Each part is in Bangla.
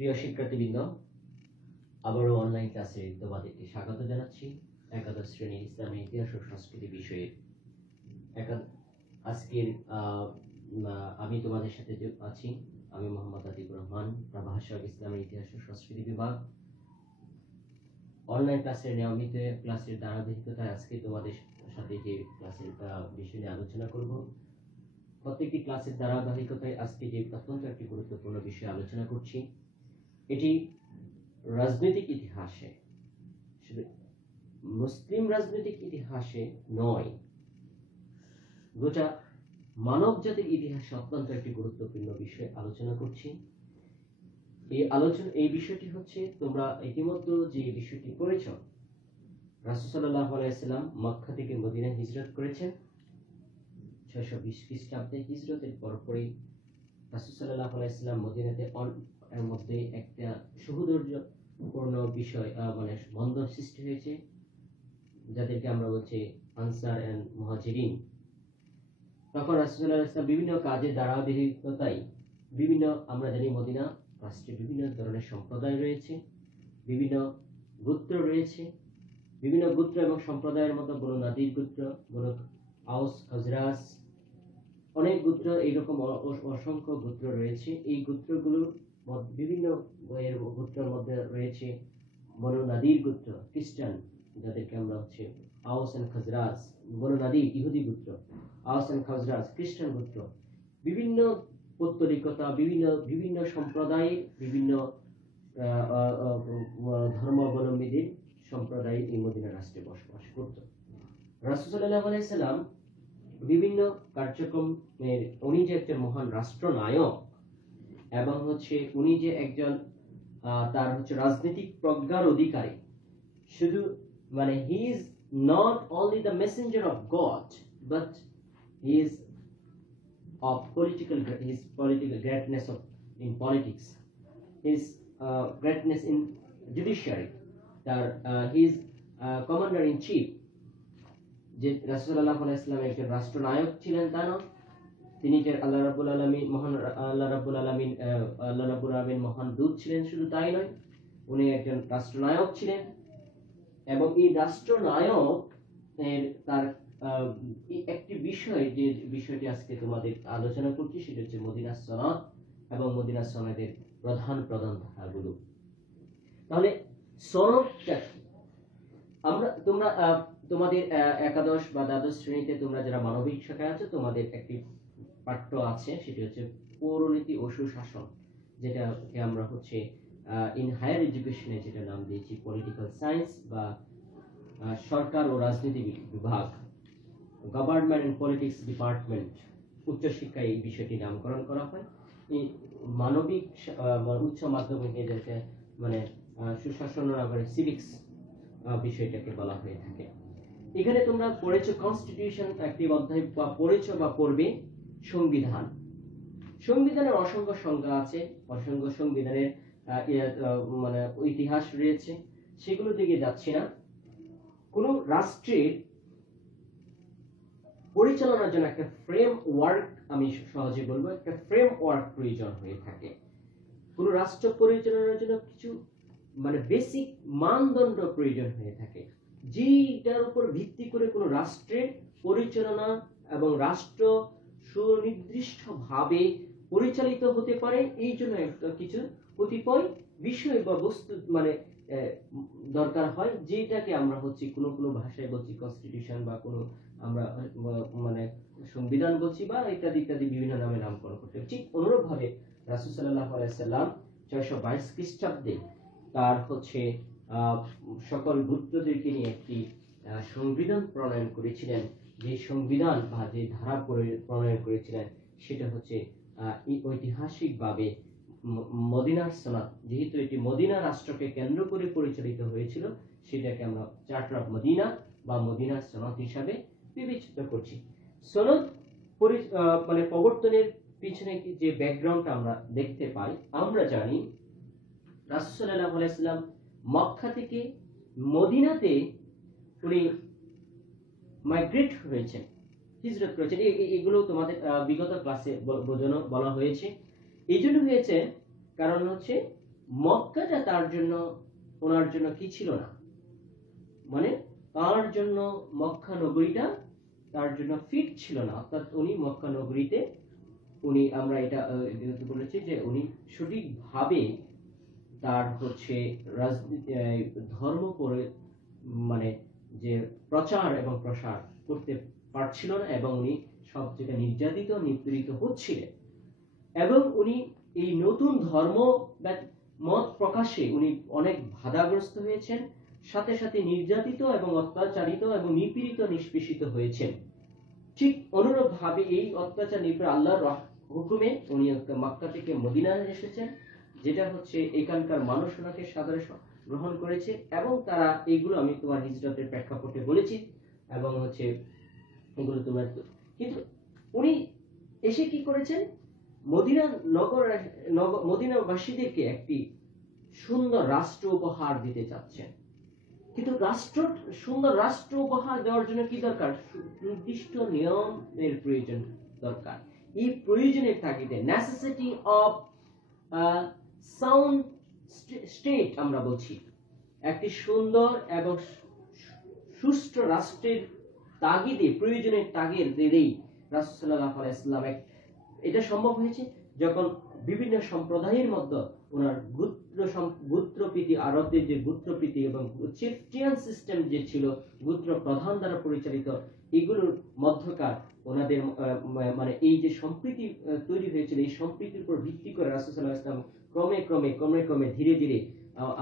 প্রিয় শিক্ষার্থীবৃন্দ, আবারও অনলাইন ক্লাসে তোমাদেরকে স্বাগত জানাচ্ছি। একাদশ শ্রেণীর ইসলামী ইতিহাস ও সংস্কৃতি বিষয়ে আজকের আমি তোমাদের সাথে আছি। আমি মোহাম্মদ আতিকুর রহমান, প্রভাষক, ইসলামী ইতিহাস ও সংস্কৃতি বিভাগ। অনলাইন ক্লাসের নিয়মিত ক্লাসের ধারাবাহিকতায় আজকে তোমাদের সাথে যে ক্লাসের বিষয় নিয়ে আলোচনা করব, প্রত্যেকটি ক্লাসের ধারাবাহিকতায় আজকে যে অত্যন্ত একটি গুরুত্বপূর্ণ বিষয় আলোচনা করছি, এটি রাজনৈতিক ইতিহাসে, শুধু মুসলিম রাজনৈতিক ইতিহাসে নয়, গোটা মানব জাতির ইতিহাসে অত্যন্ত একটি গুরুত্বপূর্ণ বিষয় আলোচনা করছি। এই বিষয়টি হচ্ছে, তোমরা ইতিমধ্যে যে বিষয়টি পড়েছ, রাসূল সাল্লাল্লাহু আলাইহি ওয়াসাল্লাম মক্কা থেকে মদিনায় হিজরত করেছেন 620 খ্রিস্টাব্দে। হিজরতের পরপরই রাসূল সাল্লাল্লাহু আলাইহি ওয়াসাল্লাম মদিনাতে এর মধ্যে একটা সৌহার্দ্যপূর্ণ বিষয় বন্ধন সৃষ্টি হয়েছে, যাদেরকে আমরা বলছি আনসার এন্ড মুহাজিরিন। তখন রাসূল সাল্লাল্লাহু আলাইহি ওয়াসাল্লাম বিভিন্ন কাজে ধারাবাহিকতায় আমরা জানি মদিনা রাষ্ট্রে বিভিন্ন ধরনের সম্প্রদায় রয়েছে, বিভিন্ন গোত্র রয়েছে। বিভিন্ন গোত্র এবং সম্প্রদায়ের মতো বনু নাদির গোত্র, বনু আউস, খাজরাজ, অনেক গোত্র, এইরকম অসংখ্য গোত্র রয়েছে। এই গোত্রগুলোর বিভিন্ন গোত্রের মধ্যে রয়েছে বনু নাদির গোত্র, খ্রিস্টান, যাদেরকে আমরা হচ্ছে আউস এন্ড খাজরাজ। বনু নাদির ইহুদি গোত্র, আউস এন্ড খাজরাজ খ্রিস্টান গোত্র। বিভিন্ন পৌত্তলিকতা, বিভিন্ন সম্প্রদায়, বিভিন্ন ধর্মাবলম্বীদের সম্প্রদায় এই মদিনা রাষ্ট্রে বসবাস করত। রাসূল সাল্লাল্লাহু আলাইহি ওয়াসাল্লাম বিভিন্ন কার্যক্রমের, উনি যে একজন মহান রাষ্ট্রনায়ক এবং হচ্ছে উনি যে একজন তার হচ্ছে রাজনৈতিক প্রজ্ঞার অধিকারী, শুধু he is not only the Messenger of god, but he is of political greatness in politics, his greatness in judiciary, his commander in chief। যে রাসূল সাল্লাল্লাহু আলাইহি ওয়াসাল্লাম একজন রাষ্ট্রনায়ক ছিলেন তা নয়, তিনি যে আল্লাহ রাব্বুল আলামিন মহান দূত ছিলেন শুধু তাই নয়, উনি একজন রাষ্ট্রনায়ক ছিলেন। এবং এই রাষ্ট্রনায়ক তার একটি বিষয়, যে বিষয়টি আজকে তোমাদের আলোচনা করছি, সেটা হচ্ছে মদিনা সনদ এবং মদিনা সনদের প্রধান ধারাগুলো। তাহলে সনদটা তোমরা তোমাদের একাদশ বা দ্বাদশ শ্রেণীতে তোমরা যারা মানবিক শাখায় আছো, তোমাদের একটি পাঠ্য আছে, সেটি হচ্ছে পৌরনীতি ও সুশাসন, যেটাকে আমরা হচ্ছে ইন হায়ার এডুকেশনে যেটা নাম দিয়েছি পলিটিক্যাল সায়েন্স বা সরকার ও রাজনীতি বিভাগ, গভর্নমেন্ট এন্ড পলিটিক্স ডিপার্টমেন্ট। উচ্চশিক্ষায় এই বিষয়টি নামকরণ করা হয়। এই মানবিক উচ্চ মাধ্যমিকে যেটা সুশাসন আবার সিভিক্স বিষয়টাকে বলা হয়ে থাকে। এখানে তোমরা পড়েছো কনস্টিটিউশন, একটি অধ্যায় পড়েছো বা পড়বে সংবিধান। সংবিধানের অসংখ্য সংজ্ঞা আছে, অসংখ্য সংবিধানের ইতিহাস রয়েছে, সেগুলো দিকে যাচ্ছি না। কোন রাষ্ট্রের পরিচালনার জন্য একটা ফ্রেমওয়ার্ক, আমি সহজে বলবো, একটা ফ্রেমওয়ার্ক প্রয়োজন হয়ে থাকে। কোন রাষ্ট্র পরিচালনার জন্য কিছু বেসিক মানদণ্ড প্রয়োজন হয়ে থাকে, যেটার উপর ভিত্তি করে কোন রাষ্ট্রের পরিচালনা এবং রাষ্ট্র সুনির্দিষ্টভাবে পরিচালিত হতে পারে। এই জন্য একটা কিছু কতিপয় বিষয় বা বস্তু দরকার হয়, যেটাকে আমরা হচ্ছে কোনো ভাষায় বলছি কনস্টিটিউশন, বা কোনো আমরা সংবিধান বলছি, বা ইত্যাদি ইত্যাদি বিভিন্ন নামে নামকরণ করতে। ঠিক অনুরূপ ভাবে রাসূল সাল্লাল্লাহু আলাইহি ওয়াসাল্লাম 622 খ্রিস্টাব্দে তার হচ্ছে সকল গোত্রদেরকে নিয়ে একটি সংবিধান প্রণয়ন করেছিলেন। যে সংবিধান বা যে ধারা প্রণয়ন করেছিলেন, সেটা হচ্ছে ঐতিহাসিকভাবে মদিনার সনদ। যেহেতু এটি মদিনা রাষ্ট্রকে কেন্দ্র করে পরিচালিত হয়েছিল, সেটাকে আমরা চার্টার অফ মদিনা বা মদিনার সনদ হিসাবে বিবেচিত করছি। সনদ প্রবর্তনের পিছনে যে ব্যাকগ্রাউন্ডটা আমরা দেখতে পাই, আমরা জানি রাসূল সাল্লাল্লাহু আলাইহি ওয়াসাল্লাম মক্কা থেকে মদিনাতে উনি মাইগ্রেট হয়েছেন, হিজরত করেছেন। এগুলো তোমাদের বিগত ক্লাসে বোঝানো বলা হয়েছে। এই জন্য হয়েছে কারণ হচ্ছে মক্কাটা ওনার জন্য কি ছিল না, মানে তার জন্য মক্কা নগরীটা তার জন্য ফিট ছিল না। অর্থাৎ উনি মক্কা নগরীতে আমরা এটা বলেছি যে উনি সঠিকভাবে তার হচ্ছে রাজনীতি ধর্ম করে মানে যে প্রচার এবং প্রসার করতে পারছিল না, এবং উনি সব জায়গায় নির্যাতিত নিপীড়িত হচ্ছিলেন। এবং উনি এই নতুন ধর্ম মত প্রকাশে উনি অনেক বাধাগ্রস্ত হয়েছেন, সাথে সাথে নির্যাতিত এবং অত্যাচারিত এবং নিপীড়িত নিষ্পেষিত হয়েছেন। ঠিক অনুরূপ ভাবে এই অত্যাচার নিপীড়ন আল্লাহর হুকুমে উনি মক্কা থেকে মদিনায় এসেছেন, যেটা হচ্ছে এখানকার মানুষ ওনাকে সাদরে গ্রহণ করেছে, এবং তারা এইগুলো আমি তোমার হিজরতের প্রেক্ষাপটে বলেছি, এবং হচ্ছে এগুলো তোমরা। কিন্তু উনি এসে কি করেছেন, মদিনাবাসীদেরকে একটি সুন্দর রাষ্ট্র উপহার দিতে চাচ্ছেন। কিন্তু সুন্দর রাষ্ট্র উপহার দেওয়ার জন্য কি দরকার, নির্দিষ্ট নিয়মের প্রয়োজন দরকার। এই প্রয়োজনের তাগিদে নেসেসিটি অফ সাউন্ড স্টেট আমরা বলছি, একটি সুন্দর এবং সুষ্ঠু রাষ্ট্রের তাগিদে, প্রয়োজনের তাগিদেই রাসূল সাল্লাল্লাহু আলাইহি ওয়াসাল্লাম এটা সম্ভব হয়েছে যখন বিভিন্ন সম্প্রদায়ের মধ্যে ওনার গোত্রপ্রীতি, আরবদের যে গোত্রপ্রীতি এবং চিফটিয়ান সিস্টেম যে ছিল, গোত্র প্রধান দ্বারা পরিচালিত, এগুলোর মধ্যকার ওনাদের মানে এই যে সম্প্রীতি তৈরি হয়েছিল, এই সম্প্রীতির উপর ভিত্তি করে রাসূল সাল্লাল্লাহু আলাইহি ওয়াসাল্লাম ক্রমে ধীরে ধীরে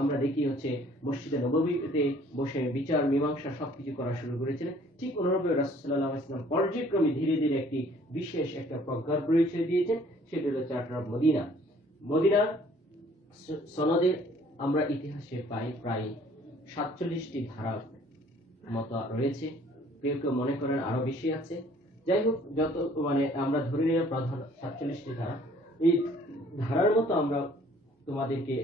আমরা দেখি হচ্ছে মসজিদে নববীতে বসে বিচার মীমাংসা সবকিছু করা শুরু করেছিলেন। ঠিক অনুরূপে রাসূল সাল্লাল্লাহু আলাইহি ওয়াসাল্লাম পর্যায়ক্রমে ধীরে ধীরে একটি বিশেষ একটা প্রজ্ঞার পরিচয় দিয়েছেন, সেটা হলো চার্টার অফ মদিনা। মদিনার সনদে আমরা ইতিহাসে পাই প্রায় 47টি ধারা মতো রয়েছে, কেউ কেউ মনে করেন আরো বেশি আছে। যাই হোক, যত মানে আমরা ধরে নিলাম প্রধান 47টি ধারা। এই ধারার মতো আমরা তোমাদেরকে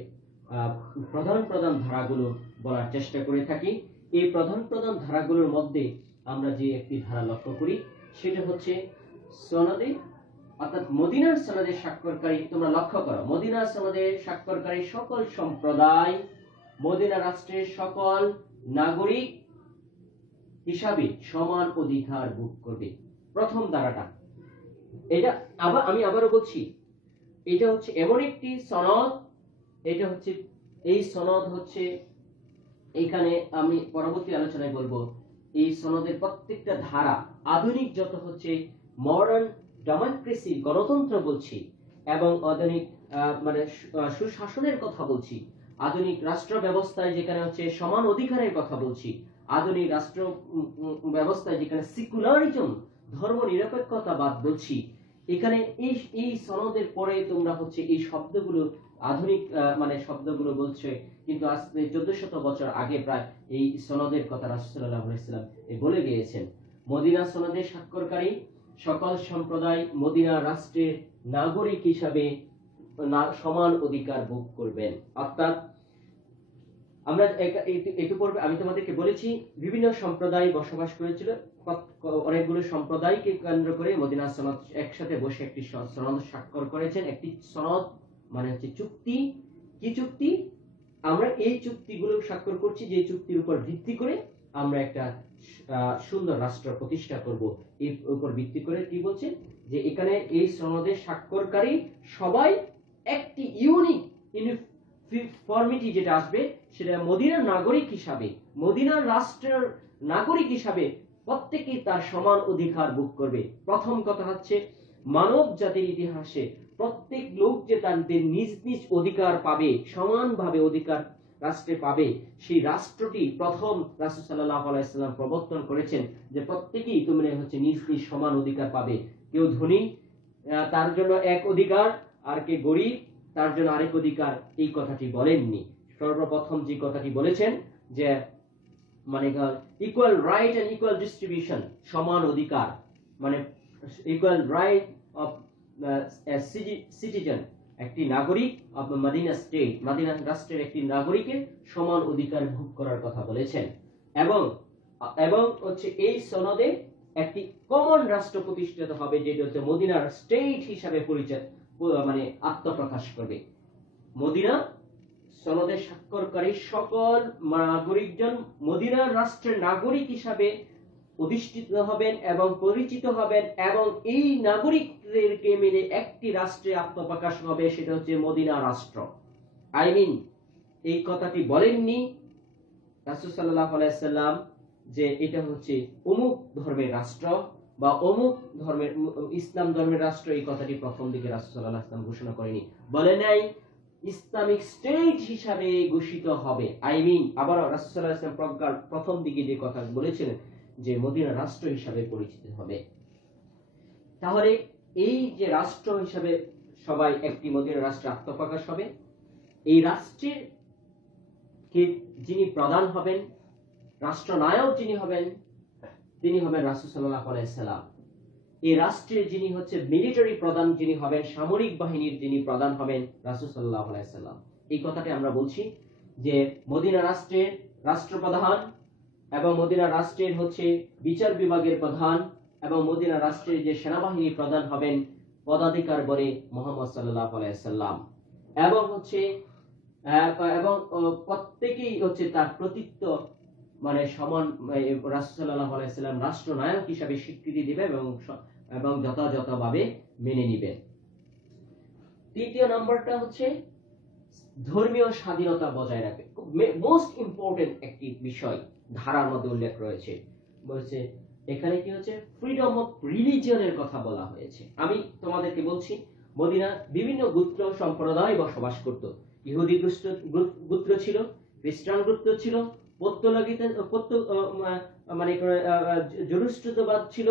প্রধান ধারাগুলো বলার চেষ্টা করে থাকি। এই প্রধান ধারাগুলোর মধ্যে আমরা যে একটি ধারা লক্ষ্য করি, সেটা হচ্ছে সনদে, অর্থাৎ মদিনার সনদে স্বাক্ষরকারী। তোমরা লক্ষ্য করো, মদিনার সনদে স্বাক্ষরকারী সকল সম্প্রদায় মদিনা রাষ্ট্রের সকল নাগরিক হিসাবে সমান অধিকার ভোগ করবে। প্রথম ধারাটা এটা। আমি আবারও বলছি, এটা হচ্ছে এমন একটি সনদ, এটা হচ্ছে এই সনদ হচ্ছে, এখানে আমি পরবর্তী আলোচনায় বলবো, এই সনদের প্রত্যেকটা ধারা আধুনিক যত হচ্ছে মডার্ন ডেমোক্রেসি, গণতন্ত্র বলছি, এবং আধুনিক মানে সুশাসনের কথা বলছি, আধুনিক রাষ্ট্র ব্যবস্থায় যেখানে হচ্ছে সমান অধিকারের কথা বলছি, আধুনিক রাষ্ট্র ব্যবস্থায় যেখানে সেকুলারিজম, ধর্ম নিরপেক্ষতাবাদ বলছি, এখানে এই সনদের পরে তোমরা হচ্ছে এই শব্দগুলো আধুনিক মানে শব্দগুলো বলছে, কিন্তু আজ 1400 বছর আগে প্রায় এই সনদের কথা রাসূল সাল্লাল্লাহু আলাইহি ওয়াসাল্লাম বলে গিয়েছেন। মদিনা সনদে স্বাক্ষরকারী সকল সম্প্রদায় মদিনা রাষ্ট্রের নাগরিক হিসাবে সমান অধিকার ভোগ করবেন। অর্থাৎ আমরা একটু পূর্বে আমি তোমাদেরকে বলেছি, বিভিন্ন সম্প্রদায় বসবাস করেছিল, অনেকগুলো সম্প্রদায়কে কেন্দ্র করে মদিনা সনদ একসাথে বসে একটি সনদ স্বাক্ষর করেছেন। একটি সনদ মানে হচ্ছে চুক্তি। কি চুক্তি? আমরা এই চুক্তিগুলো স্বাক্ষর করছি, যে চুক্তির উপর ভিত্তি করে আমরা একটা সুন্দর রাষ্ট্র প্রতিষ্ঠা করব। এর উপর ভিত্তি করে কি বলছে, যে এখানে এই সনদে স্বাক্ষরকারী সবাই একটি ইউনিক ইউনিফর্মিটি যেটা আসবে, সেটা মদিনার নাগরিক হিসাবে, মদিনার রাষ্ট্রের নাগরিক হিসাবে প্রত্যেকেই তার সমান অধিকার ভোগ করবে। প্রথম কথা হচ্ছে, মানব জাতির ইতিহাসে প্রত্যেক লোক যে তাদের নিজ নিজ অধিকার পাবে, সমানভাবে অধিকার রাষ্ট্রে পাবে, সেই রাষ্ট্রটি প্রথম রাসূল সাল্লাল্লাহু আলাইহি ওয়াসাল্লাম প্রবর্তন করেছেন, যে প্রত্যেকেই তোমরা হচ্ছে নিজ নিজ সমান অধিকার পাবে। কেউ ধনী, তার জন্য এক অধিকার, আর কে গরিব, তার জন্য আরেক অধিকার, এই কথাটি বলেননি। সর্বপ্রথম যে কথাটি বলেছেন, যে মানে equal right and equal distribution, সমান অধিকার, মানে ইকুয়াল রাইট অফ সিটিজেন, একটি নাগরিক অফ মদিনা স্টেট, মদিনা রাষ্ট্রের একটি নাগরিকের সমান অধিকার ভোগ করার কথা বলেছেন। এবং হচ্ছে এই সনদে একটি কমন রাষ্ট্র প্রতিষ্ঠিত হবে, যেটা হচ্ছে মদিনার স্টেট হিসাবে পরিচয় মানে আত্মপ্রকাশ করবে। মদিনা সনদে স্বাক্ষরকারী সকল নাগরিকজন মদিনার রাষ্ট্রের নাগরিক হিসাবে অধিষ্ঠিত হবেন এবং পরিচিত হবেন, এবং এই নাগরিকদেরকে মিলে একটি রাষ্ট্রে আত্মপ্রকাশ হবে, সেটা হচ্ছে মদিনা রাষ্ট্র। আই মিন, এই কথাটি বলেননি রাসূল সাল্লাল্লাহু আলাইহি সাল্লাম যে এটা হচ্ছে অমুক ধর্মের রাষ্ট্র বা অমুক ধর্মের ইসলাম ধর্মের রাষ্ট্র, এই কথাটি প্রথম দিকে রাসূল সাল্লাল্লাহু আলাইহি সাল্লাম ঘোষণা করেনি। বলে নাই ইসলামিক স্টেট হিসাবে ঘোষিত হবে। আই মিন, আবার রাসূল সাল্লাল্লাহু আলাইহি সাল্লাম প্রথম দিকে যে কথা বলেছিলেন যে মদিনা রাষ্ট্র হিসাবে পরিচিত হবে। তাহলে এই যে রাষ্ট্র হিসাবে সবাই একটি মদিনা রাষ্ট্রে আত্মপ্রকাশ হবে, এই রাষ্ট্রের যিনি প্রধান হবেন, রাষ্ট্রনায়ক যিনি হবেন, তিনি হবেন রাসূল সাল্লাল্লাহু আলাইহি সাল্লাম। এই রাষ্ট্রের যিনি হচ্ছে মিলিটারি প্রধান যিনি হবেন, সামরিক বাহিনীর যিনি প্রধান হবেন, রাসূল সাল্লাল্লাহু আলাইহি সাল্লাম। এই কথাটি আমরা বলছি যে মদিনা রাষ্ট্রের রাষ্ট্রপ্রধান এবং মদিনা রাষ্ট্রের হচ্ছে বিচার বিভাগের প্রধান এবং মদিনা রাষ্ট্রের যে সেনাবাহিনী প্রধান হবেন পদাধিকার বলে মুহাম্মদ সাল্লাল্লাহু আলাইহি সাল্লাম, এবং হচ্ছে এবং প্রত্যেকেই হচ্ছে তার প্রতিত্ব মানে সমান রাসূল সাল্লাল্লাহু আলাইহি সাল্লাম রাষ্ট্রনায়ক হিসেবে স্বীকৃতি দিবে এবং যথাযথভাবে মেনে নিবে। তৃতীয় নম্বরটা হচ্ছে ধর্মীয় স্বাধীনতা বজায় রাখবে। মোস্ট ইম্পর্টেন্ট একটি বিষয় ধারার মধ্যে উল্লেখ রয়েছে, বলছে এখানে কি হচ্ছে ফ্রিডম অফ রিলিজিয়নের কথা বলা হয়েছে। আমি তোমাদেরকে বলছি, মদিনা বিভিন্ন গোত্র সম্প্রদায় বসবাস করত। ইহুদি গোত্র ছিল, খ্রিস্টান গোত্র ছিল, মানে জরুস্ট্রবাদ ছিল,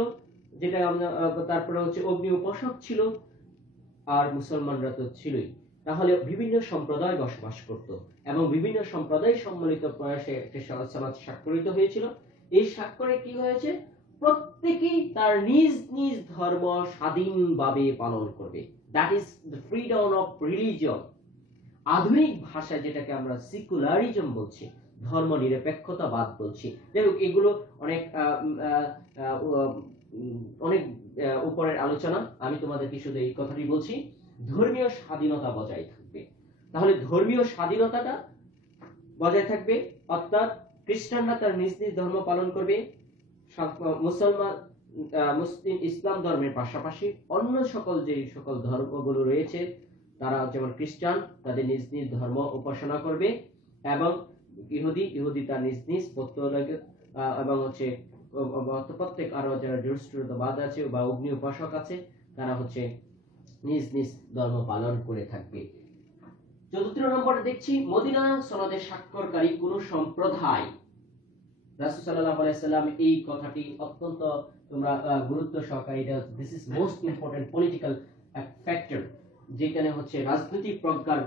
যেটা তারপরে হচ্ছে অগ্নি উপাসক ছিল, আর মুসলমানরা তো ছিলই। তাহলে বিভিন্ন সম্প্রদায় বসবাস করত এবং বিভিন্ন সম্প্রদায় সম্মিলিত প্রয়াসে একটি সমাজ স্বাক্ষরিত হয়েছিল। এই স্বাক্ষরে কি হয়েছে, প্রত্যেকেই তার নিজ নিজ ধর্ম স্বাধীনভাবে পালন করবে। That is the freedom of religion. আধুনিক ভাষায় যেটাকে আমরা সেকুলারিজম বলছি, ধর্ম নিরপেক্ষতাবাদ বলছি। যাই হোক, এগুলো অনেক অনেক উপরের আলোচনা। আমি তোমাদেরকে শুধু এই কথাটি বলছি, ধর্মীয় স্বাধীনতা বজায় থাকবে। তাহলে ধর্মীয় স্বাধীনতাটা বজায় থাকবে, অর্থাৎ খ্রিস্টানরা তার নিজ নিজ ধর্ম পালন করবে, মুসলিম ইসলাম ধর্মের পাশাপাশি অন্য যে সকল ধর্মগুলো রয়েছে, তারা যেমন খ্রিস্টান তাদের নিজ নিজ ধর্ম উপাসনা করবে, এবং ইহুদি তার নিজ নিজ এবং হচ্ছে প্রত্যেক আরো যারা জরুস্ট্রবাদ আছে বা অগ্নি উপাসক আছে, তারা হচ্ছে নিজ নিজ ধর্ম পালন করে থাকবে। চতুর্থ নম্বরে দেখছি মদিনা সনদে স্বাক্ষরকারী কোন সম্প্রদায়, রাসূল সাল্লাল্লাহু আলাইহি সাল্লাম এই কথাটি অত্যন্ত তোমরা গুরুত্ব সহকারে, this is most important political factor, যেখানে হচ্ছে রাজনৈতিক প্রজ্ঞার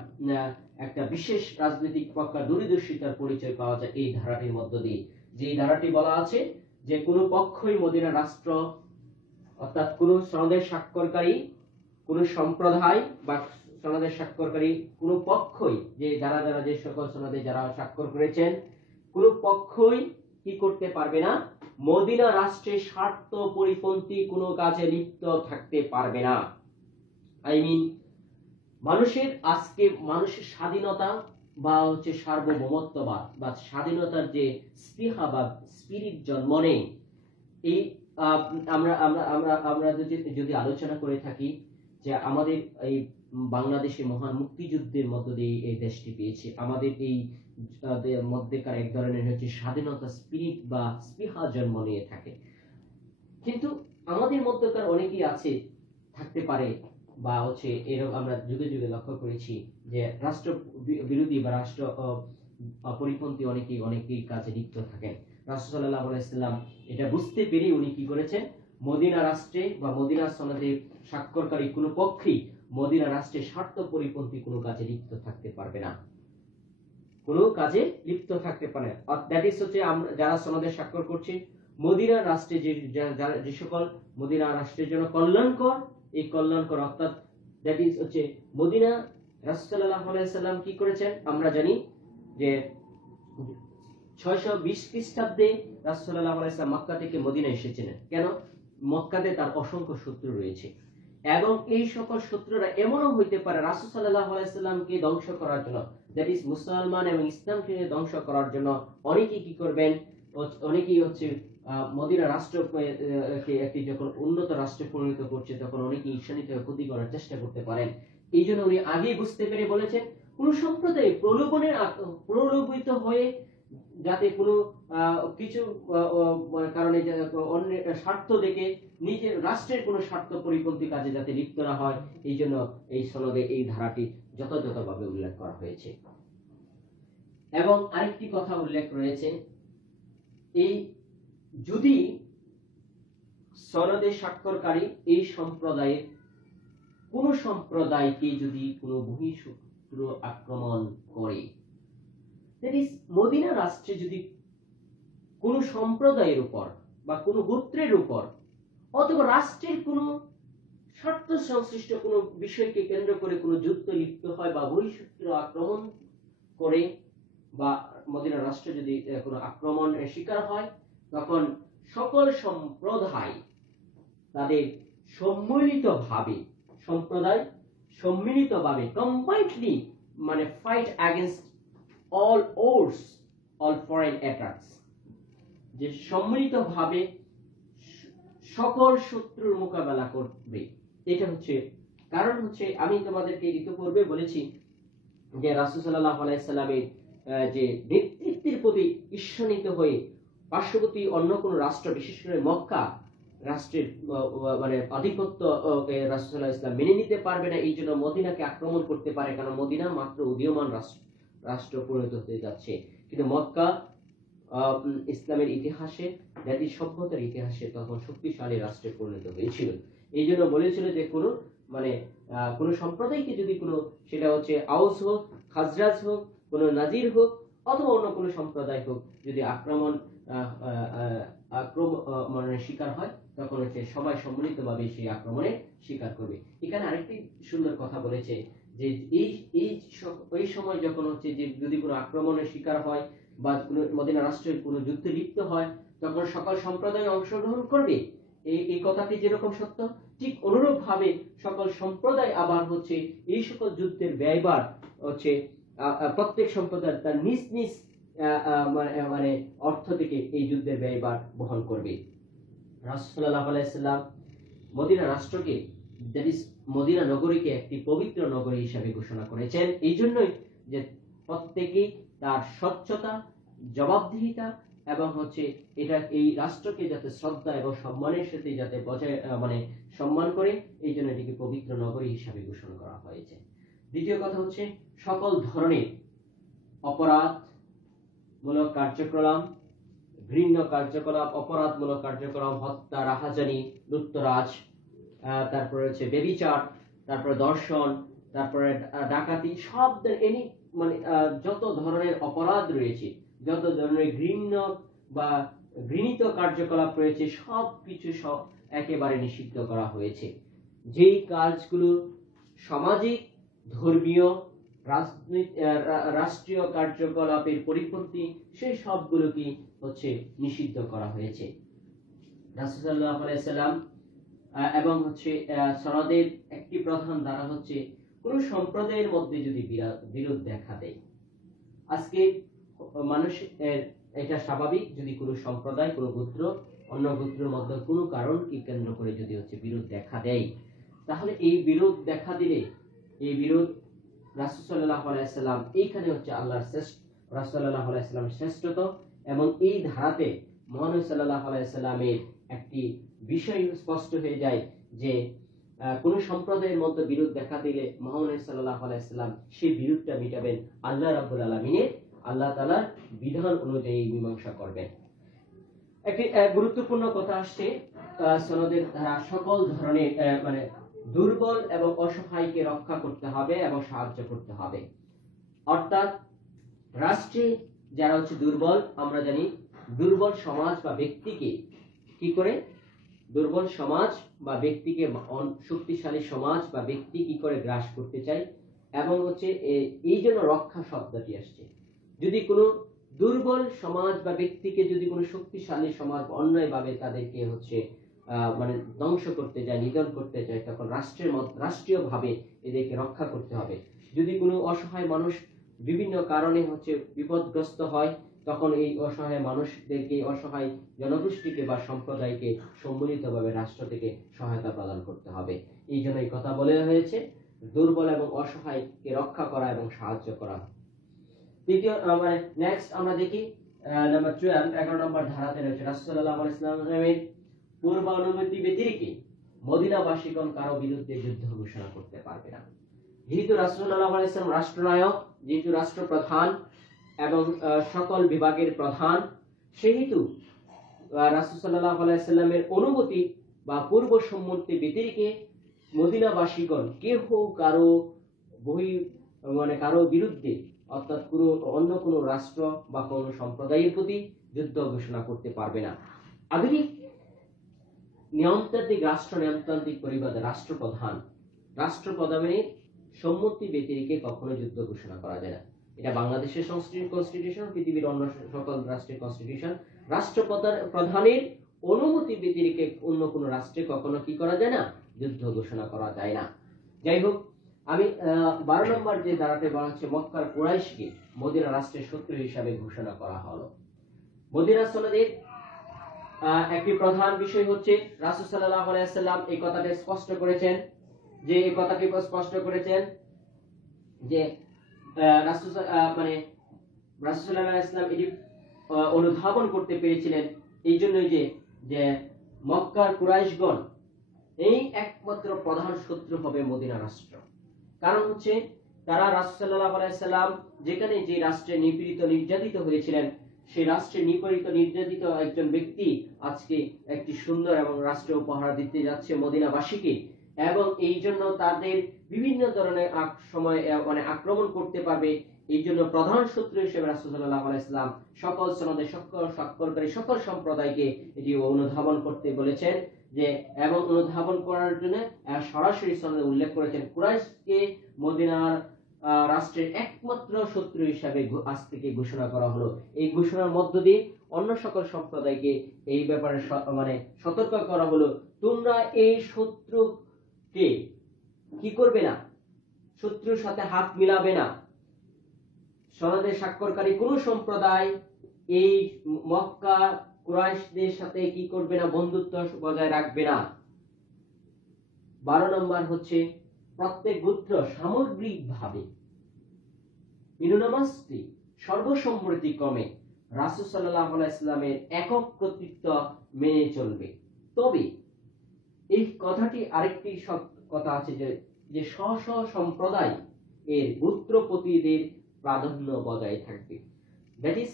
একটা বিশেষ রাজনৈতিক প্রজ্ঞার দূরদর্শিতার পরিচয় পাওয়া যায় এই ধারাটির মধ্য দিয়ে। যে ধারাটি বলা আছে যে কোন পক্ষই মদিনা রাষ্ট্র, অর্থাৎ কোন সনদের স্বাক্ষরকারী কোন সম্প্রদায় বা সনদের স্বাক্ষরকারী কোন পক্ষই, যে যারা যে সকল সনদে যারা স্বাক্ষর করেছেন, কোন পক্ষই কি করতে পারবে না, মদিনা রাষ্ট্রের স্বার্থ পরিপন্থী কোনো কাজে লিপ্ত থাকতে পারবে না। আই মিন, মানুষের স্বাধীনতা বা হচ্ছে সার্বভৌমত্ববাদ বা স্বাধীনতার যে স্পৃহা বা স্পিরিট জন্ম নেই, এই আমরা যদি আলোচনা করে থাকি যে আমাদের এই বাংলাদেশে মহান মুক্তিযুদ্ধের মধ্য দিয়ে এই দেশটি পেয়েছে, আমাদের এই মধ্যেকার এক ধরনের হচ্ছে স্বাধীনতা স্পিরিট বা স্পৃহা জন্ম নিয়ে থাকে। কিন্তু আমাদের মধ্যকার অনেকেই আছে, থাকতে পারে বা হচ্ছে এরকম আমরা যুগে যুগে লক্ষ্য করেছি যে রাষ্ট্র বিরোধী বা রাষ্ট্র পরিপন্থী অনেকেই কাজে লিপ্ত থাকেন। রাসূল সাল্লাল্লাহু আলাইহি সাল্লাম এটা বুঝতে পেরে উনি কি করেছেন, মদিনা রাষ্ট্রে বা মদিনা সনদে স্বাক্ষরকারী কোনো পক্ষই মদিনা রাষ্ট্রের স্বার্থ পরিপন্থী কোনো কাজে লিপ্ত থাকতে পারবে না, কোনো কাজে লিপ্ত থাকতে পারে। দ্যাট ইজ হচ্ছে যারা সনদে স্বাক্ষর করছে মদিনা রাষ্ট্রে যে সকল মদিনা রাষ্ট্রের জন্য কল্যাণকর, এই কল্যাণকর অর্থাৎ দ্যাট ইজ হচ্ছে মদিনা। রাসূল সাল্লাল্লাহু আলাইহি সাল্লাম কি করেছেন আমরা জানি যে 620 খ্রিস্টাব্দে রাসূল সাল্লাল্লাহু আলাইহি সাল্লাম মক্কা থেকে মদিনা এসেছিলেন। কেন? মক্কাতে তার অসংখ্য শত্রু রয়েছে। এবং এই সকল শত্রুরা এমনও হইতে পারে রাসূল সাল্লাল্লাহু আলাইহি সাল্লামকে ধ্বংস করার জন্য, দ্যাট ইজ মুসলমান এবং ইসলামকে ধ্বংস করার জন্য অনেকেই কি করবেন, অনেকেই হচ্ছে মদিনা রাষ্ট্রকে একটি যখন উন্নত রাষ্ট্রে পরিণত করছে তখন অনেকে ঈর্ষান্বিত হয়ে ক্ষতি করার চেষ্টা করতে পারেন। এই জন্য উনি আগেই বুঝতে পেরে বলেছেন কোন সম্প্রদায় প্রলোভিত হয়ে যাতে কোনো কিছু কারণে অন্যের স্বার্থ দেখে নিজের রাষ্ট্রের কোনো স্বার্থ পরিপন্থী কাজে যাতে লিপ্ত না হয়, এই জন্য এই সনদে এই ধারাটি যথাযথভাবে উল্লেখ করা হয়েছে। এবং আরেকটি কথা উল্লেখ রয়েছে, এই যদি সনদে স্বাক্ষরকারী এই সম্প্রদায়ের কোন সম্প্রদায়কে যদি কোনো বহিঃশত্রু আক্রমণ করে, দ্যাট ইজ মদিনা রাষ্ট্রে যদি কোন সম্প্রদায়ের উপর বা কোন গোত্রের উপর অথবা রাষ্ট্রের কোন স্বার্থ সংশ্লিষ্ট কোন বিষয়কে কেন্দ্র করে কোন যুদ্ধ লিপ্ত হয় বা বহিঃশত্রু আক্রমণ করে বা মদিনা রাষ্ট্র যদি কোনো আক্রমণের শিকার হয়, তখন সকল সম্প্রদায় তাদের সম্মিলিতভাবে কম্বাইন্ডলি মানে fight against all odds all foreign attacks, যে সম্মিলিতভাবে সকল শত্রুর মোকাবেলা করবে। এটা হচ্ছে কারণ হচ্ছে আমি তোমাদেরকে ইতিপূর্বে বলেছি যে রাসূল সাল্লাল্লাহু আলাইহি সাল্লামের যে নেতৃত্বের প্রতি ঈর্ষান্বিত হয়ে পার্শ্ববর্তী অন্য কোন রাষ্ট্র, বিশেষ করে মক্কা রাষ্ট্রের মানে আধিপত্য রাসূল সাল্লাল্লাহু আলাইহি সাল্লাম মেনে নিতে পারবে না, এই জন্য মদিনাকে আক্রমণ করতে পারে, কারণ মদিনা মাত্র উদীয়মান রাষ্ট্র পরিণত হতে যাচ্ছে। কিন্তু মক্কা ইসলামের ইতিহাসে, জাতির সভ্যতার ইতিহাসে তখন শক্তিশালী রাষ্ট্রে পরিণত হয়েছিল। এই জন্য বলেছিল যে কোনো মানে কোন সম্প্রদায়কে যদি কোনো, সেটা হচ্ছে আউস হোক, খাজরাজ হোক, কোন নাজির হোক অথবা অন্য কোনো সম্প্রদায় হোক, যদি আক্রমণের শিকার হয় তখন হচ্ছে সবাই সম্মিলিতভাবে সেই আক্রমণের শিকার করবে। এখানে আরেকটি সুন্দর কথা বলেছে যে এই সময় যখন হচ্ছে যে যদি কোনো আক্রমণের শিকার হয় বা মদিনা রাষ্ট্রের কোনো যুদ্ধে লিপ্ত হয় তখন সকল সম্প্রদায় অংশগ্রহণ করবে। এই কথাটি যেরকম সত্য, ঠিক অনুরূপ ভাবে সকল সম্প্রদায় আবার হচ্ছে এই সকল যুদ্ধের ব্যয়ভার হচ্ছে প্রত্যেক সম্প্রদায় তার নিজ নিজ মানে অর্থ থেকে এই যুদ্ধের ব্যয়ভার বহন করবে। রাসূল সাল্লাল্লাহু আলাইহি সাল্লাম মদিনা রাষ্ট্রকে, দ্যাট ইজ মদিনা নগরীকে একটি পবিত্র নগরী হিসেবে ঘোষণা করেছেন। এই জন্যই যে প্রত্যেকেই তার স্বচ্ছতা, জবাবদিহিতা এবং হচ্ছে এটা এই রাষ্ট্রকে যাতে শ্রদ্ধা এবং সম্মানের সাথে যাতে বজায় মানে সম্মান করে, এই জন্য এটিকে পবিত্র নগরী হিসাবে ঘোষণা করা হয়েছে। দ্বিতীয় কথা হচ্ছে সকল ধরনের অপরাধমূলক কার্যক্রম, ঘৃণ্য কার্যকলাপ, অপরাধমূলক কার্যক্রম, হত্যা, রাহাজানি, লুটতরাজ, তারপরে হচ্ছে ব্যভিচার, তারপরে দর্শন, তারপরে ডাকাতি, সব এনি মানে যত ধরনের অপরাধ রয়েছে, যত ধরনের ঘৃণ্য বা ঘৃণিত কার্যকলাপ রয়েছে সব কিছু একেবারে নিষিদ্ধ করা হয়েছে। যেই কাজগুলো সামাজিক, ধর্মীয়, রাষ্ট্রীয় কার্যকলাপের পরিপন্থী, সেই সবগুলোকে হচ্ছে নিষিদ্ধ করা হয়েছে। রাসূল সাল্লাল্লাহু আলাইহি সাল্লাম এবং হচ্ছে সনদের একটি প্রধান ধারা হচ্ছে কোন সম্প্রদায়ের মধ্যে যদি বিরোধ দেখা দেয়, আজকে মানুষ এটা স্বাভাবিক, যদি কোনো সম্প্রদায়, কোনো গোত্র অন্য গোত্রের মধ্যে কোনো কারণকে কেন্দ্র করে যদি হচ্ছে বিরোধ দেখা দেয়, তাহলে এই বিরোধ দেখা দিলে এই বিরোধ রাসূল সাল্লাল্লাহু আলাইহি সাল্লাম এইখানে হচ্ছে আল্লাহর রাসূল সাল্লাল্লাহু আলাইহি সাল্লামের শ্রেষ্ঠতা এবং এই ধারাতে মহানবী সাল্লাল্লাহু আলাইহি সাল্লামের একটি বিষয় স্পষ্ট হয়ে যায় যে কোন সম্প্রদায়ের মধ্যে বিরোধ দেখা দিলে মহানবী সাল্লাল্লাহু আলাইহি সাল্লাম সেই বিরোধটা মিটাবেন, আল্লাহ রাব্বুল আলামিনের, আল্লাহ তাআলার বিধান অনুযায়ী মীমাংসা করবেন। একটি গুরুত্বপূর্ণ কথা আসছে সনদের ধারা সকল ধরনের মানে দুর্বল এবং অসহায়কে রক্ষা করতে হবে এবং সাহায্য করতে হবে। অর্থাৎ রাষ্ট্রে যারা হচ্ছে দুর্বল, আমরা জানি দুর্বল সমাজ বা ব্যক্তিকে কি করে, দুর্বল সমাজ বা ব্যক্তিকে শক্তিশালী সমাজ বা ব্যক্তি কি করে গ্রাস করতে চায়, এবং হচ্ছে এই জন্য রক্ষা শব্দটি আসছে। যদি কোনো দুর্বল সমাজ বা ব্যক্তিকে যদি কোনো শক্তিশালী সমাজ অন্যায়ভাবে তাদেরকে হচ্ছে মানে ধ্বংস করতে যায়, নিধন করতে যায়, তখন রাষ্ট্রীয়ভাবে এদেরকে রক্ষা করতে হবে। যদি কোনো অসহায় মানুষ বিভিন্ন কারণে হচ্ছে বিপদগ্রস্ত হয়, তখন এই অসহায় মানুষদেরকে, অসহায় জনগোষ্ঠীকে বা সম্প্রদায়কে সম্মিলিতভাবে রাষ্ট্র থেকে সহায়তা প্রদান করতে হবে। এই জন্য এই কথা বলা হয়েছে, দুর্বল এবং অসহায়কে রক্ষা করা এবং সাহায্য করা। তৃতীয় মানে নেক্সট আমরা দেখি নাম্বার 12, 11 নম্বর ধারাতে রয়েছে, রাসূল সাল্লাল্লাহু আলাইহি ওয়াসাল্লামের পূর্বানুমতি ব্যতিরেকে মদিনাবাসীগণ কারো বিরুদ্ধে যুদ্ধ ঘোষণা করতে পারবে না। যেহেতু রাসূল সাল্লাল্লাহু আলাইহি ওয়াসাল্লাম রাষ্ট্রনায়ক, যেহেতু রাষ্ট্রপ্রধান এবং সকল বিভাগের প্রধান, সেহেতু রাসূল সাল্লাল্লাহু আলাইহি ওয়াসাল্লামের অনুমতি বা পূর্ব সম্মতি ব্যতিরেকে মদিনাবাসীগণ কেহ কারো কারো বিরুদ্ধে, অর্থাৎ অন্য কোনো রাষ্ট্র বা কোনো সম্প্রদায়ের প্রতি যুদ্ধ ঘোষণা করতে পারবে না। আধুনিক নিয়মতান্ত্রিক নিয়মতান্ত্রিক পরিবারে রাষ্ট্রপ্রধানের সম্মতি ব্যতিরেকে কখনো যুদ্ধ ঘোষণা করা যায় না। এটা বাংলাদেশের কনস্টিটিউশন, পৃথিবীর অন্য সকল রাষ্ট্রের কনস্টিটিউশন, রাষ্ট্রপ্রধানের অনুমতি ব্যতিরেকে অন্য কোনো রাষ্ট্রে কখনো কি করা যায় না, যুদ্ধ ঘোষণা করা যায় না। যাই হোক, আমি 12 নম্বর যে ধারাতে বলা হচ্ছে, মক্কার কুরাইশকে মদিনা রাষ্ট্রের শত্রু হিসাবে ঘোষণা করা হলো। মদিনা সনদের একটি প্রধান বিষয় হচ্ছে রাসূল সাল্লাল্লাহু আলাইহি ওয়াসাল্লাম এই কথাটা স্পষ্ট করেছেন, যে এই কথাটি স্পষ্ট করেছেন যে রাসূল সাল্লাল্লাহু আলাইহি ওয়াসাল্লাম এটি অনুধাবন করতে পেরেছিলেন, এই জন্যই যে মক্কার কুরাইশগণ এই একমাত্র প্রধান শত্রু হবে মদিনা রাষ্ট্র। কারণ হচ্ছে তারা রাসূল সাল্লাল্লাহু আলাইহি ওয়াসাল্লাম যেখানে যে রাষ্ট্রে নিপীড়িত নির্যাতিত হয়েছিলেন, সেই রাষ্ট্রে নিপীড়িত নির্যাতিত একজন ব্যক্তি আজকে একটি সুন্দর এবং রাষ্ট্র উপহার দিতে যাচ্ছে মদিনাবাসীকে, এবং এই জন্য তাদের বিভিন্ন ধরনের আক্রমণ করতে পারবে। এই জন্য প্রধান শত্রু হিসেবে রাসূল সাল্লাল্লাহু আলাইহি ওয়াসাল্লাম সকল সনদে সকল সম্প্রদায়কে এটি অনুধাবন করতে বলেছেন, যে এবং অনুধাবন করার জন্য সরাসরি সনদে উল্লেখ করেছেন কুরাইশকে মদিনার রাষ্ট্রের একমাত্র শত্রু হিসাবে আজ থেকে ঘোষণা করা হলো। এই ঘোষণার মধ্য দিয়ে অন্য সকল সম্প্রদায়কে এই ব্যাপারে সতর্ক করা হলো, তোমরা এই শত্রুকে কি করবে না, শত্রুর সাথে হাত মিলাবে না। সনদে স্বাক্ষরকারী কোন সম্প্রদায় এই মক্কা কুরাইশদের সাথে কি করবে না, বন্ধুত্ব বজায় রাখবে না। 12 নম্বর হচ্ছে, প্রত্যেক গোত্র সামগ্রিকভাবে ইউনানিমাসলি সর্বসম্মতিক্রমে রাসূল সাল্লাল্লাহু আলাইহি ওয়াসাল্লামের একক কর্তৃত্ব মেনে চলবে। তবে এই কথাটি আরেকটি কথা আছে, যে স্ব সম্প্রদায় এর গোত্রপতিদের প্রাধান্য বজায় থাকবে। দ্যাট ইজ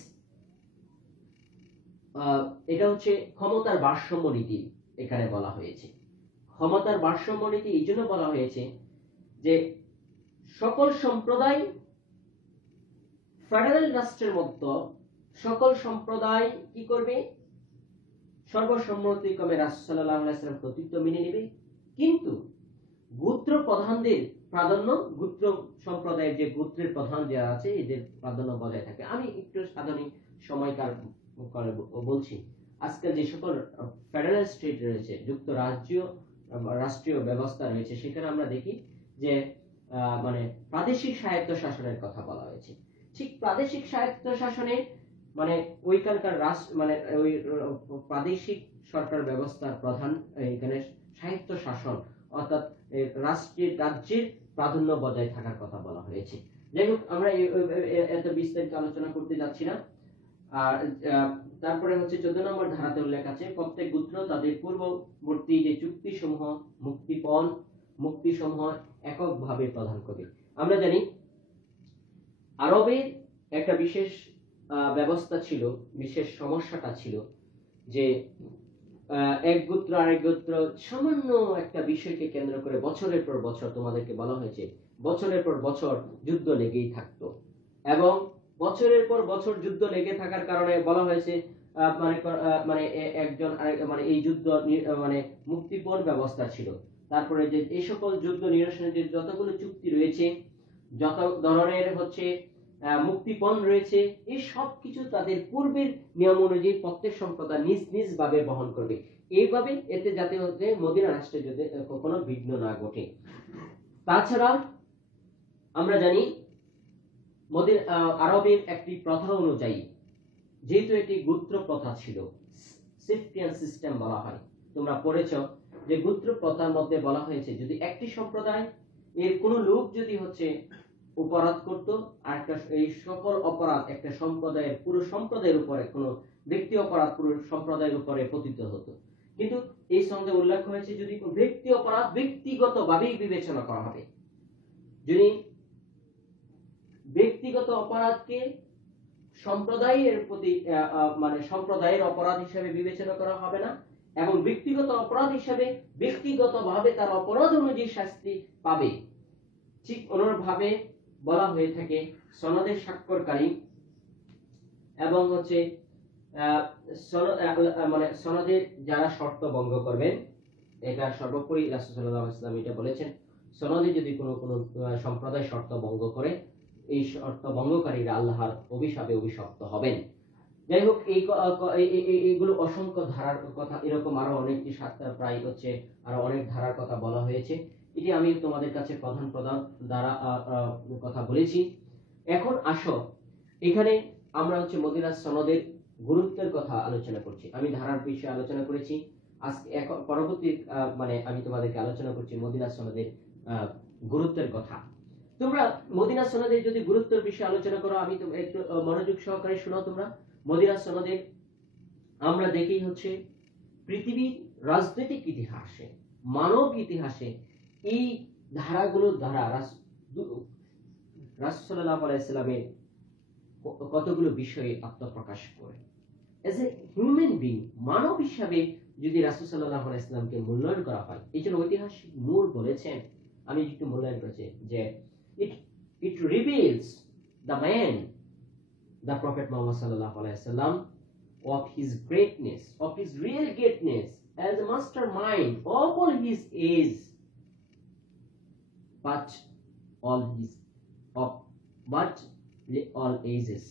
এটা হচ্ছে ক্ষমতার ভারসাম্য নীতি। এখানে বলা হয়েছে ক্ষমতার ভারসাম্য নীতি এই জন্য বলা হয়েছে যে সকল সম্প্রদায়, ফেডারেল রাষ্ট্রের মধ্যে সকল সম্প্রদায় কি করবে, সর্বসম্মতিক্রমে রাসূল সাল্লাল্লাহু আলাইহি ওয়াসাল্লাম কর্তৃত্ব মেনে নেবে, কিন্তু গোত্র প্রধানদের প্রাধান্য, গোত্র সম্প্রদায়ের যে গোত্রের প্রধান যারা আছে এদের প্রাধান্য বজায় থাকে। আমি একটু সাধারণ সময়কার বলছি, আজকাল যে সকল ফেডারেল স্টেট রয়েছে, যুক্তরাজ্য রাষ্ট্রীয় ব্যবস্থা রয়েছে, সেখানে আমরা দেখি যে প্রাদেশিক স্বায়ত্ত শাসনের কথা বলা হয়েছে। ঠিক প্রাদেশিক স্বায়ত্ত শাসনে ওইখানকার ওই প্রাদেশিক সরকার ব্যবস্থার প্রধান এখানে স্বায়ত্ত শাসন, অর্থাৎ রাজ্যের প্রাধান্য বজায় থাকার কথা বলা হয়েছে। যাই হোক, আমরা এত বিস্তারিত আলোচনা করতে যাচ্ছি না। আর তারপরে হচ্ছে 14 নম্বর ধারাতে উল্লেখ আছে, প্রত্যেক গোত্র তাদের পূর্ববর্তী যে চুক্তিসমূহ মুক্তিসমূহ এককভাবে প্রদান করবে। আমরা জানি আরবের একটা বিশেষ ব্যবস্থা ছিল, বিশেষ সমস্যাটা ছিল যে এক গোত্র আরেক গোত্র সামান্য একটা বিষয়কে কেন্দ্র করে বছরের পর বছর, তোমাদেরকে বলা হয়েছে বছরের পর বছর যুদ্ধ লেগেই থাকতো, এবং বছরের পর বছর যুদ্ধ লেগে থাকার কারণে বলা হয়েছে একজন এই যুদ্ধ মুক্তিপণ ব্যবস্থা ছিল। তারপরে যে এই সকল যুদ্ধ নিরসনের যে যতগুলো চুক্তি রয়েছে, যত ধরনের হচ্ছে মুক্তিপণ রয়েছে, এই সব কিছু তাদের পূর্বের নিয়ম অনুযায়ী প্রত্যেক সম্প্রদায় নিজ নিজ ভাবে বহন করবে। এইভাবে এতে যাতে হচ্ছে মদিনা রাষ্ট্রে যাতে কখনো বিঘ্ন না ঘটে। তাছাড়া আমরা জানি আরবের একটি প্রথা অনুযায়ী, যেহেতু এটি গোত্র প্রথা ছিল, শিফটিয়ান সিস্টেম বলা হয়, তোমরা পড়েছ যে গোত্র প্রথার মধ্যে বলা হয়েছে যদি একটি সম্প্রদায় এর কোন লোক যদি হচ্ছে অপরাধ করত, আর এই সকল অপরাধ একটা সম্প্রদায়ের পুরো সম্প্রদায়ের উপরে, কোন ব্যক্তি অপরাধ পুরো সম্প্রদায়ের উপরে পতিত হতো। কিন্তু এই সঙ্গে উল্লেখ হয়েছে যদি ব্যক্তি অপরাধ ব্যক্তিগতভাবেই বিবেচনা করা হবে, যদি ব্যক্তিগত অপরাধকে সম্প্রদায়ের প্রতি মানে সম্প্রদায়ের অপরাধ হিসেবে বিবেচনা করা হবে না, এবং ব্যক্তিগত অপরাধ হিসেবে ব্যক্তিগতভাবে তার অপরাধ অনুযায়ী শাস্তি পাবে। ঠিক অনুরূপভাবে বলা হয়ে থাকে সনদের স্বাক্ষরকারী এবং হচ্ছে মানে সনদের যারা শর্ত ভঙ্গ করবেন, এটা সর্বোপরি রাসূল সাল্লাল্লাহু আলাইহি ওয়াসাল্লাম এটা বলেছেন, সনদে যদি কোনো সম্প্রদায় শর্ত ভঙ্গ করে, এই শর্ত ভঙ্গকারীরা আল্লাহর অভিশাপে অভিশপ্ত হবেন। যাই হোক, এইগুলো অসংখ্য ধারার কথা, এরকম আরো অনেকটি প্রায় হচ্ছে আরো অনেক ধারার কথা বলা হয়েছে। এটি আমি তোমাদের কাছে প্রধান দ্বারা কথা বলেছি। এখন আসো, এখানে আমরা হচ্ছে মদিনা সনদের গুরুত্বের কথা আলোচনা করছি। আমি ধারার বিষয়ে আলোচনা করেছি, আজকে এখন পরবর্তী মানে আমি তোমাদেরকে আলোচনা করছি মদিনা সনদের গুরুত্বের কথা। তোমরা মদিনা সনদের যদি গুরুত্বের বিষয়ে আলোচনা করো, আমি তো একটু মনোযোগ সহকারে শোনো তোমরা। মদিনা সনদের আমরা দেখি হচ্ছে পৃথিবীর রাজনৈতিক ইতিহাসে, মানব ইতিহাসে এই ধারাগুলোর দ্বারা রাসূল সাল্লাল্লাহু আলাইহি ওয়াসাল্লামের কতগুলো বিষয়ে আত্মপ্রকাশ করে। এজ এ হিউম্যান বিং, মানব হিসাবে যদি রাসূল সাল্লাল্লাহু আলাইহি ওয়াসাল্লামকে মূল্যায়ন করা হয়, এই জন্য ঐতিহাসিক মূল বলেছেন, আমি একটু মূল্যায়ন করেছি যে it reveals the man, the Prophet Muhammad sallallahu alaihi wasallam, of his greatness, of his real greatness as a mastermind of all his age, but all ages.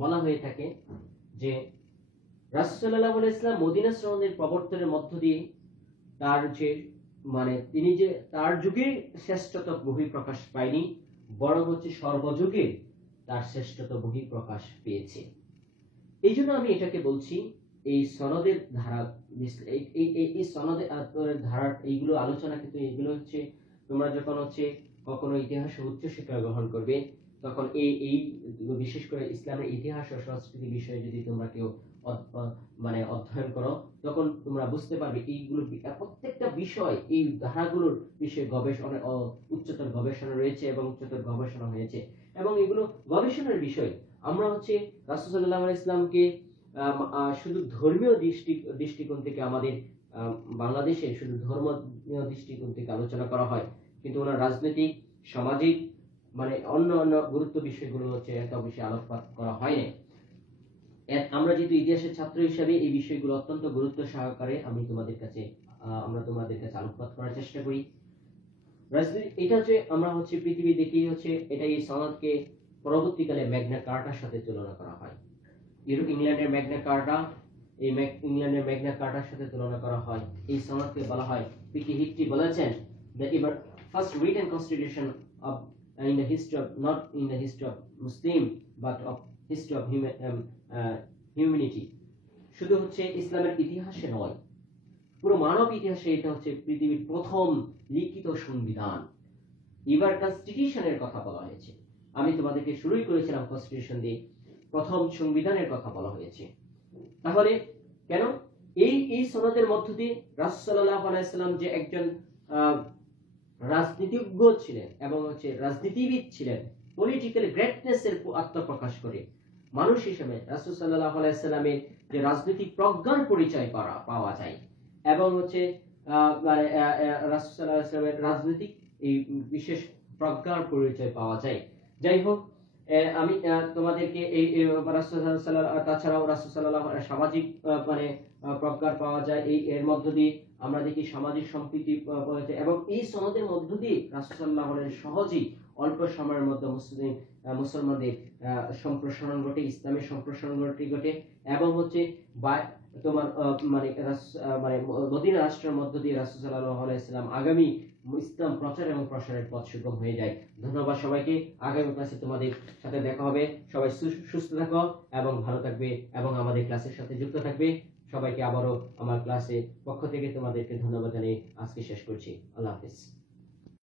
বলা হয়ে থাকে যে রাসূল সাল্লাল্লাহু আলাইহি ওয়াসাল্লাম মদিনা সনদের প্রবর্তনের মধ্য দিয়ে তার যে মানে তিনি যে তার যুগের শ্রেষ্ঠতা বহিঃপ্রকাশ পায়নি, বরং হচ্ছে সর্বযুগে তার শ্রেষ্ঠতা বহিঃপ্রকাশ পেয়েছে। এই জন্য আমি এটাকে বলছি এই সনদের ধারা, এই সনদের ধারার এইগুলো আলোচনা, কিন্তু এইগুলো হচ্ছে তোমরা যখন হচ্ছে কখনো ইতিহাসে উচ্চশিক্ষা গ্রহণ করবে, তখন এই বিশেষ করে ইসলামের ইতিহাস ও সংস্কৃতি বিষয়ে যদি তোমরা কেউ মানে অধ্যয়ন করো, তখন তোমরা বুঝতে পারবে এইগুলো প্রত্যেকটা বিষয়, এই ধারাগুলোর বিষয়ে গবেষণা, উচ্চতর গবেষণা রয়েছে এবং উচ্চতর গবেষণা হয়েছে, এবং এগুলো গবেষণার বিষয়। আমরা হচ্ছে রাসূল সাল্লাল্লাহু আলাইহি ওয়াসাল্লামকে শুধু ধর্মীয় দৃষ্টিকোণ থেকে, আমাদের বাংলাদেশে শুধু ধর্মীয় দৃষ্টিকোণ থেকে আলোচনা করা হয়, কিন্তু ওনার রাজনৈতিক, সামাজিক মানে অন্য গুরুত্ব বিষয়গুলো হচ্ছে এত বেশি আলোকপাত করা হয় না। আমরা যেহেতু ইতিহাসের ছাত্র হিসেবে এই বিষয়গুলো অত্যন্ত গুরুত্ব সহকারে আমরা তোমাদের কাছে আলোকপাত করার চেষ্টা করি। এটা হচ্ছে আমরা হচ্ছে পৃথিবী দেখি হচ্ছে এটা, এই সনদকে পরবর্তীকালে ম্যাগনা কার্টার সাথে তুলনা করা হয়। ইংল্যান্ডের ম্যাগনা কার্টা, এই ইংল্যান্ডের ম্যাগনা কার্টার সাথে তুলনা করা হয়। এই সনদকে বলা হয়, পিটি হিট্টি বলেছেন, that ever first written constitution of in the history of, not in the history of Muslim but of history of humanity. শুধু হচ্ছে ইসলামের ইতিহাসে নয়, পুরো মানব ইতিহাসে এটা হচ্ছে পৃথিবীর প্রথম লিখিত সংবিধান। এবার কনস্টিটিউশনের কথা বলা হয়েছে, আমি তোমাদেরকে শুরুই করেছিলাম কনস্টিটিউশন দিয়ে, প্রথম সংবিধানের কথা বলা হয়েছে। তাহলে কেন এই সনদের মধ্য দিয়ে রাসূল সাল্লাল্লাহু আলাইহি ওয়াসাল্লাম যে একজন রাজনীতিজ্ঞ ছিলেন এবং হচ্ছে রাজনীতিবিদ ছিলেন, পলিটিক্যাল গ্রেটনেসের আত্মপ্রকাশ করে মানুষ হিসেবে রাসূল সাল্লাল্লাহু আলাইহি ওয়াসাল্লামের যে রাজনৈতিক প্রজ্ঞার পরিচয় পাওয়া যায়, এবং হচ্ছে রাসূল সাল্লাল্লাহু আলাইহি ওয়াসাল্লামের রাজনৈতিক এই বিশেষ প্রজ্ঞার পরিচয় পাওয়া যায়। যাই হোক, আমি তোমাদেরকে এই রাসূল সাল্লাল্লাহু, তাছাড়াও রাসূল সাল্লাল্লাহু আলাইহি সামাজিক মানে প্রজ্ঞার পাওয়া যায়, এই মধ্য দিয়ে আমরা দেখি সামাজিক সম্প্রীতি পাওয়া যায়, এবং এই সনদের মধ্য দিয়ে রাসূল সাল্লাল্লাহু আলাইহি সহজেই অল্প সময়ের মধ্যে মুসলমানদের সম্প্রসারণ ঘটে, ইসলামের সম্প্রসারণ ঘটে, এবং হচ্ছে তোমার মানে মদিনা রাষ্ট্রের মধ্য দিয়ে রাসূল সাল্লাল্লাহু আলাইহি সাল্লাম আগামী ইসলাম প্রচার এবং প্রসারের পথ সুগম হয়ে যায়। ধন্যবাদ সবাইকে। আগামী ক্লাসে তোমাদের সাথে দেখা হবে। সবাই সুস্থ থাকো এবং ভালো থাকবে এবং আমাদের ক্লাসের সাথে যুক্ত থাকবে। সবাইকে আবারও আমার ক্লাসে পক্ষ থেকে তোমাদেরকে ধন্যবাদ জানিয়ে আজকে শেষ করছি। আল্লাহ হাফেজ।